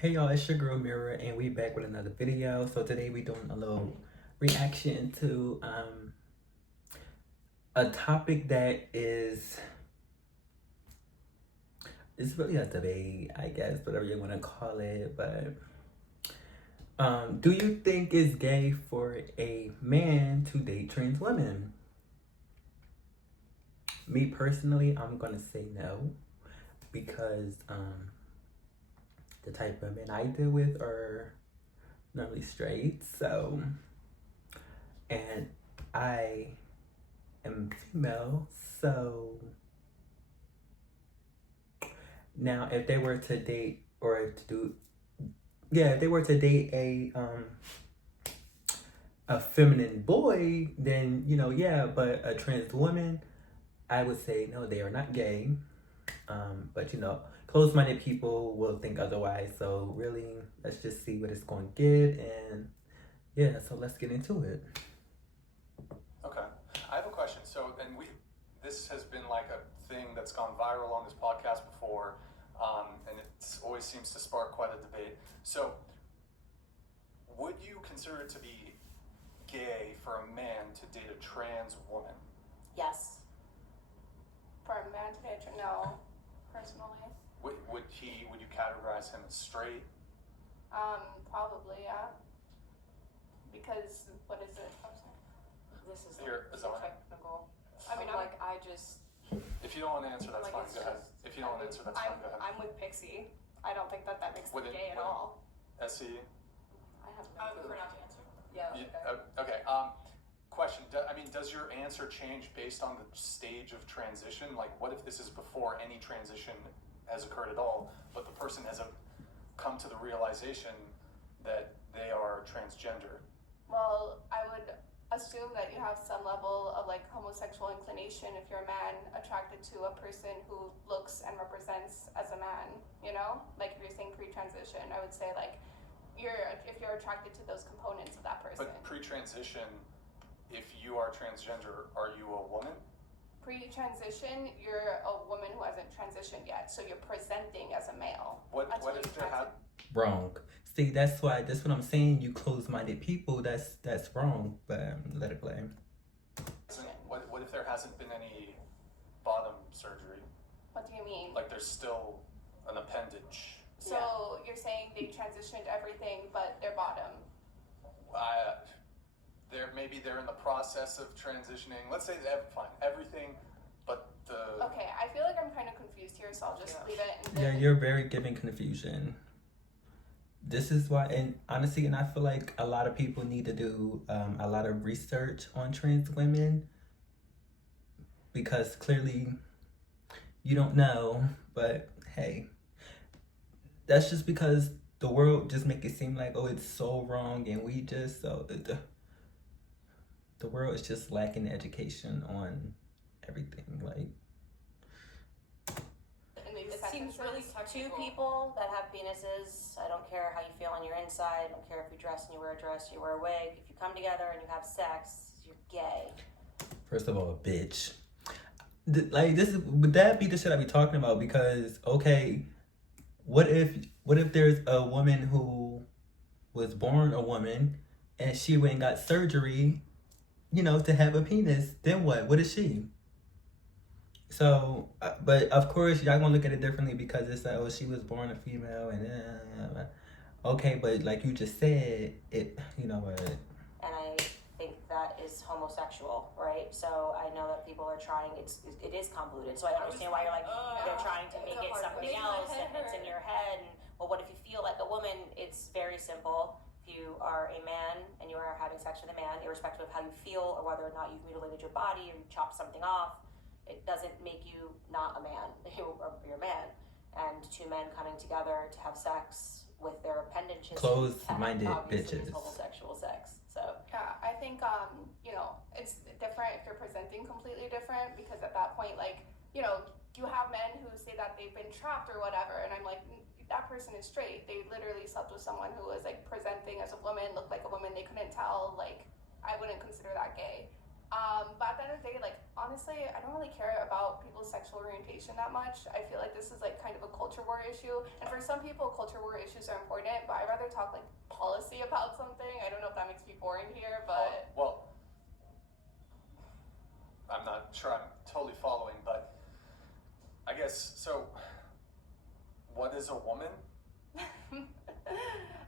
Hey y'all, it's your girl Mirror, and we back with another video. So today we doing a little reaction to a topic that it's really a debate, I guess, whatever you want to call it. But do you think it's gay for a man to date trans women? Me personally, I'm gonna say no because the type of men I deal with are normally straight. So and I am female, so now if they were to date or to do, yeah, if they were to date a feminine boy, then yeah, but a trans woman, I would say no, they are not gay. But closed-minded people will think otherwise. So really, let's just see what it's going to get, and yeah, so let's get into it. Okay, I have a question. So, this has been like a thing that's gone viral on this podcast before, and it always seems to spark quite a debate. So, would you consider it to be gay for a man to date a trans woman? Yes. For a man to date, no, personally. Would you categorize him as straight? Probably, yeah. Because, what is it? I'm sorry. This is Here, so Azana. technical. I mean, I just If you don't want to answer, that's Like, fine. it's Go ahead. just- If you don't want to answer, that's fine. Go ahead. I'm with Pixie. I don't think that makes Would me it- gay at would it- all. SE? I have I no would clue. prefer not to answer. Yeah. Okay. Question. Does your answer change based on the stage of transition? Like, what if this is before any transition has occurred at all, but the person has come to the realization that they are transgender? Well, I would assume that you have some level of like homosexual inclination if you're a man attracted to a person who looks and represents as a man, Like if you're saying pre-transition, I would say like if you're attracted to those components of that person. But pre-transition, if you are transgender, are you a woman? Pre-transition, you're a woman who hasn't transitioned yet, so you're presenting as a male. What That's if they have? Wrong. See, that's what I'm saying. You closed-minded people, that's wrong. But let it play. What if there hasn't been any bottom surgery? What do you mean? Like there's still an appendage. So you're saying they transitioned everything but their bottom. They're in the process of transitioning. Let's say they have everything, but the. Okay, I feel like I'm kind of confused here, so I'll just leave it. And Yeah, you're very giving confusion. This is why, and honestly, and I feel like a lot of people need to do a lot of research on trans women because clearly you don't know, but hey, that's just because the world just make it seem like, oh, it's so wrong, and we just the world is just lacking education on everything. Like, It seems really two people that have penises. I don't care how you feel on your inside. I don't care if you dress and you wear a dress, you wear a wig. If you come together and you have sex, you're gay. first of all, bitch. Like, would that be the shit I be talking about? Because okay, what if there's a woman who was born a woman and she went and got surgery, to have a penis? Then what? What is she? So, but of course, y'all gonna look at it differently because it's like, oh, she was born a female, and okay, but like you just said, it, what? And I think that is homosexual, right? So I know that people are trying. It is convoluted. So I understand why you're like they're trying to make it something else, and it's in your head. And well, what if you feel like a woman? It's very simple. If you are a man and you are having sex with a man, irrespective of how you feel or whether or not you've mutilated your body or you chopped something off, it doesn't make you not a man. You're a man. And two men coming together to have sex with their appendages. Closed-minded obviously bitches. is homosexual sex. So Yeah, I think it's different if you're presenting completely different, because at that point, like, you have men who say that they've been trapped or whatever, and I'm like, that person is straight. They literally slept with someone who was like presenting as a woman, looked like a woman, they couldn't tell. Like, I wouldn't consider that gay. But at the end of the day, like, honestly, I don't really care about people's sexual orientation that much. I feel like this is like kind of a culture war issue. And for some people, culture war issues are important, but I'd rather talk like policy about something. I don't know if that makes me boring here, but Well, I'm not sure I'm totally following, but I guess, so what is a woman?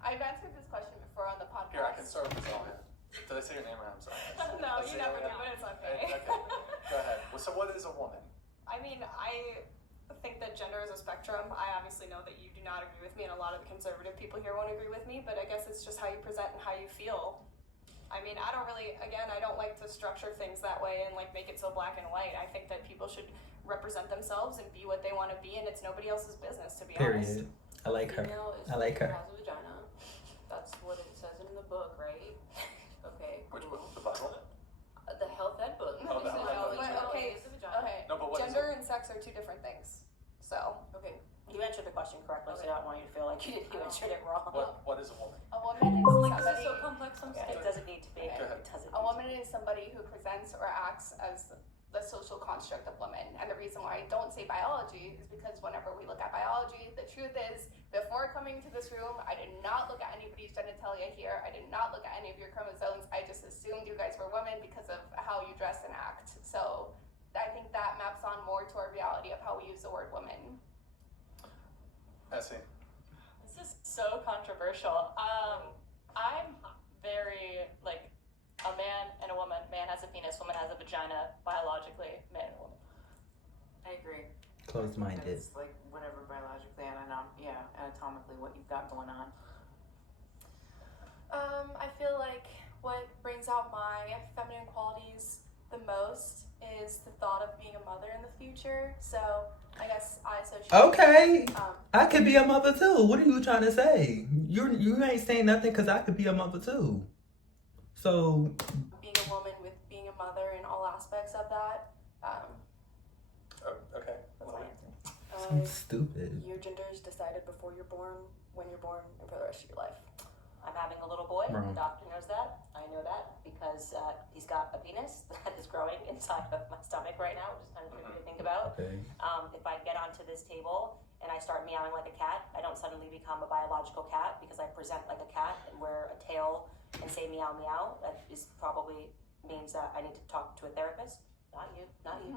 I've answered this question before on the podcast. Here, I can start with this all hand. Did I say your name right? I'm sorry. No, Did I you say never it do, right? but it's okay. Okay, go ahead. Well, so what is a woman? I mean, I think that gender is a spectrum. I obviously know that you do not agree with me, and a lot of the conservative people here won't agree with me, but I guess it's just how you present and how you feel. I mean, I don't like to structure things that way and like make it so black and white. I think that people should represent themselves and be what they want to be, and it's nobody else's business, to be honest. Period. I like her. Female is I like her. Has a vagina. That's what it says in the book, right? Okay. Which cool. book? The Bible? The health ed book. Oh, the health ed book. Biology Okay, is the vagina. Okay, No, but what is gender and sex are two different things. So, Okay. You answered the question correctly, so I don't want you to feel like you answered it wrong. What is a woman? A woman is Like, this somebody. is so complex, I'm Yeah, scared. it doesn't need to be. Go ahead. It doesn't. A woman is somebody who presents or acts as the social construct of women. And the reason why I don't say biology is because whenever we look at biology, the truth is, before coming to this room, I did not look at anybody's genitalia here. I did not look at any of your chromosomes. I just assumed you guys were women because of how you dress and act. So I think that maps on more to our reality of how we use the word woman. Essie. this is so controversial. I'm very, like, a man and a woman. Man has a penis, woman has a vagina, biologically, man and woman. I agree. Closed-minded. It's like whatever biologically and anatomically what you've got going on. I feel like what brings out my feminine qualities the most is the thought of being a mother in the future. So I guess I associate. Okay. Um, I could be a mother too. What are you trying to say? You ain't saying nothing because I could be a mother too. So being a woman with being a mother and all aspects of that. Oh, okay. That's my answer. I'm stupid. Your gender is decided before you're born, when you're born, and for the rest of your life. I'm having a little boy. Wrong. The doctor knows that. I know that because he's got a penis that is growing inside of my stomach right now, which is kind of creepy to think about. Okay. If I get onto this table and I start meowing like a cat, I don't suddenly become a biological cat because I present like a cat and wear a tail and say meow meow. That is probably means that I need to talk to a therapist. Not you, not you.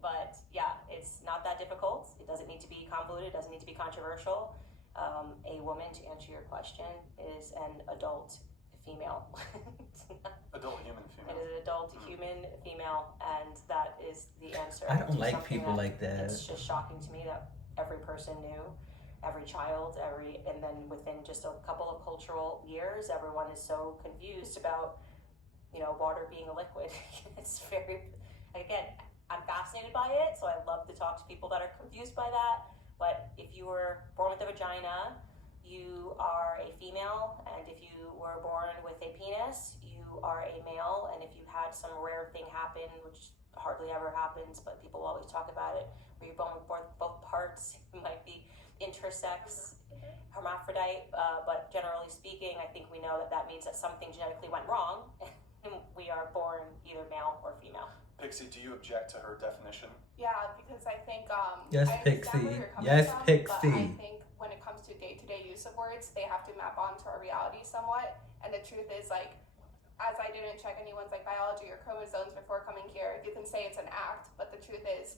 But yeah, it's not that difficult. It doesn't need to be convoluted. It doesn't need to be controversial. A woman, to answer your question, is an adult female. Adult human It female. is an adult human female, and that is the answer. I don't to like something people like that. It's just shocking to me that every person knew, every child, and then within just a couple of cultural years, everyone is so confused about, water being a liquid. It's very, again, I'm fascinated by it, so I love to talk to people that are confused by that. But if you were born with a vagina, you are a female, and if you were born with a penis, you are a male, and if you had some rare thing happen, which hardly ever happens, but people always talk about it, where you're born with both parts, you might be intersex, hermaphrodite, but generally speaking, I think we know that means that something genetically went wrong, and we are born either male or female. Pixie, do you object to her definition? Yeah, because I think Yes, I understand Pixie. where you're coming Yes, from, But Pixie. I think when it comes to day-to-day use of words, they have to map onto our reality somewhat. And the truth is, like, as I didn't check anyone's like biology or chromosomes before coming here, you can say it's an act, but the truth is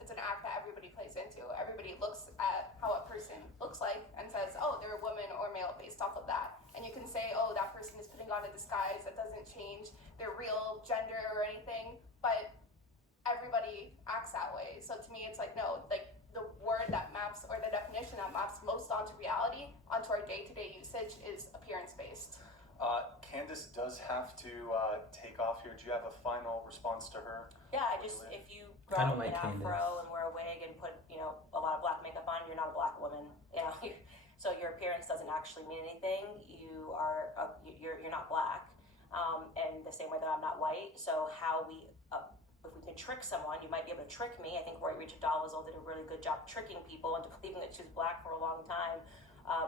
it's an act that everybody plays into. Everybody looks at how a person looks like and says, oh, they're a woman or male based off of that. And you can say, oh, that person is putting on a disguise that doesn't change their real gender or anything, but everybody acts that way. So to me, it's like, no, like the word that maps or the definition that maps most onto reality, onto our day-to-day usage is appearance-based. Candace does have to take off here. Do you have a final response to her? Yeah, if you grow I up don't with like an Candace. afro and wear a wig and put, a lot of black makeup on, you're not a black woman. So your appearance doesn't actually mean anything. You are, you're not black. And the same way that I'm not white. So if we can trick someone, you might be able to trick me. I think Roy Richard Dalrymple did a really good job tricking people into believing that she was black for a long time.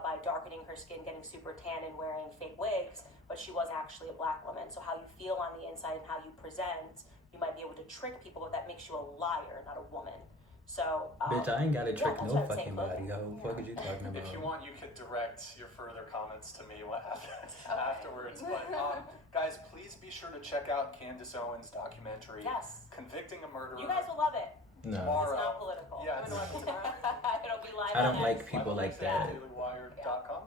by darkening her skin, getting super tan, and wearing fake wigs, but she was actually a black woman. So how you feel on the inside and how you present, you might be able to trick people, but that makes you a liar, not a woman. So, Bitch, I ain't gotta trick that's no what I'm saying, fucking body, clothing. yo. What are you talking about? If you want, you could direct your further comments to me what happened afterwards. But guys, please be sure to check out Candace Owens' documentary, Yes. Convicting a Murderer. You guys will love it. No. Tomorrow. It's not political. Yeah, It'll be live I on don't like X. people like that. DailyWire.com.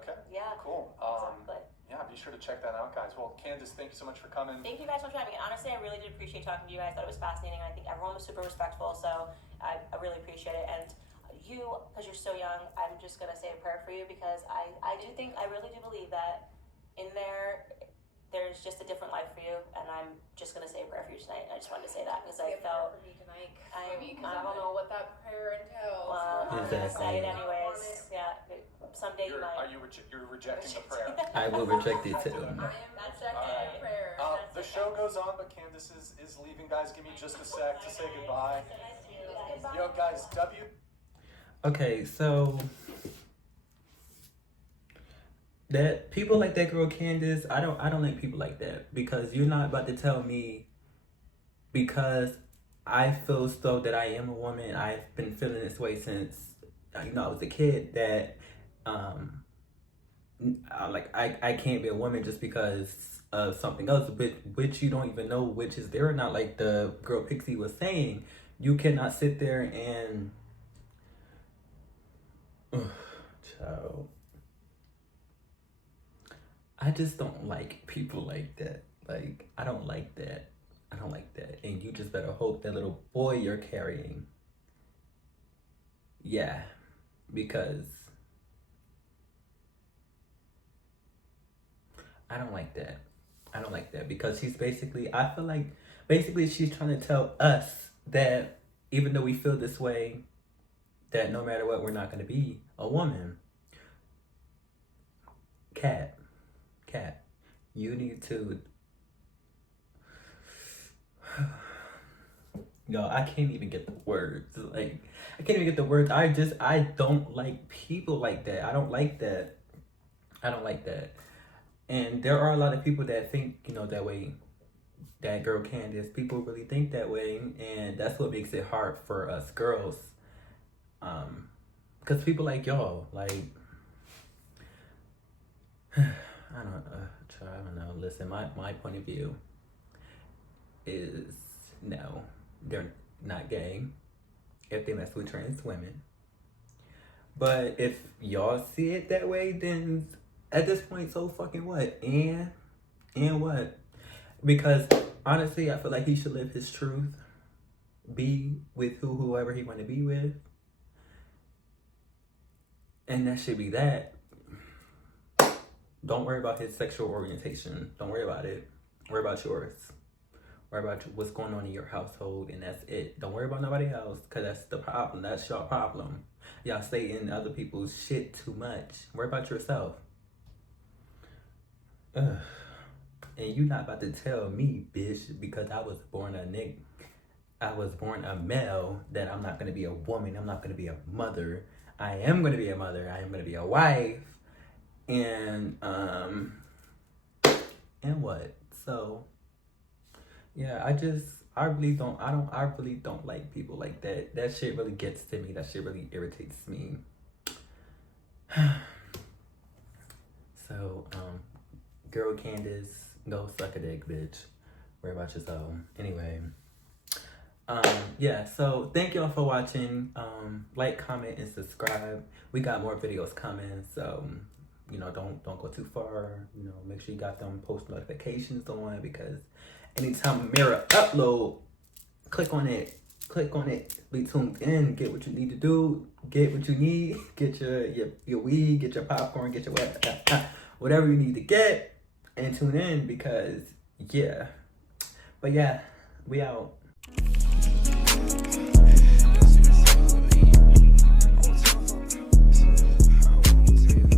Okay. Yeah. Cool. Exactly. Yeah, be sure to check that out, guys. Well, Candace, thank you so much for coming. Thank you guys so much for having me. Honestly, I really did appreciate talking to you guys. I thought it was fascinating. I think everyone was super respectful, so I really appreciate it. And you, because you're so young, I'm just gonna say a prayer for you because I really do believe that in there's just a different life for you, and I'm just gonna say a prayer for you tonight. And I just wanted to say that because I felt for me tonight. I don't know what that prayer entails. Well, I'm gonna say it Exactly. anyways. Yeah, someday you might. You're rejecting the prayer? I will reject it too. I am That's rejecting okay. the prayer. The show goes on, but Candace is leaving, guys. Give me just a sec to say goodbye. Yo, guys, Okay, so that people like that girl Candace, I don't like people like that because you're not about to tell me because I feel so that I am a woman. I've been feeling this way since I was a kid that I can't be a woman just because of something else, which you don't even know which is there or not. Like the girl Pixie was saying, you cannot sit there and child. I just don't like people like that. Like, I don't like that. I don't like that. And you just better hope that little boy you're carrying. Yeah. Because I don't like that. I don't like that because she's I feel like she's trying to tell us that even though we feel this way, that no matter what, we're not going to be a woman. Cat, you need to... No, I can't even get the words. Like, I can't even get the words. I don't like people like that. I don't like that. And there are a lot of people that think, that way. That girl Candace, people really think that way. And that's what makes it hard for us girls. Because people like y'all, like... I don't know. Listen, my point of view is no, they're not gay if they mess with trans women. But if y'all see it that way, then at this point, so fucking what? And what? Because honestly, I feel like he should live his truth, be with whoever he want to be with, and that should be that. Don't worry about his sexual orientation. Don't worry about it. Worry about yours. Worry about what's going on in your household, and that's it. Don't worry about nobody else, because that's the problem. That's your problem. Y'all stay in other people's shit too much. Worry about yourself. Ugh. And you not about to tell me, bitch, because I was born a male, that I'm not going to be a woman. I'm not going to be a mother. I am going to be a mother. I am going to be a wife. And what? So yeah, I really don't like people like that. That shit really gets to me. That shit really irritates me. So girl Candace, go suck a dick, bitch. Worry about yourself. Anyway, yeah, so thank y'all for watching. Like, comment, and subscribe. We got more videos coming, so don't go too far. Make sure you got them post notifications on, because anytime Mirror upload, click on it, be tuned in, get what you need to do, get what you need, get your weed, get your popcorn, get your whatever you need to get, and tune in, because yeah. But yeah, we out.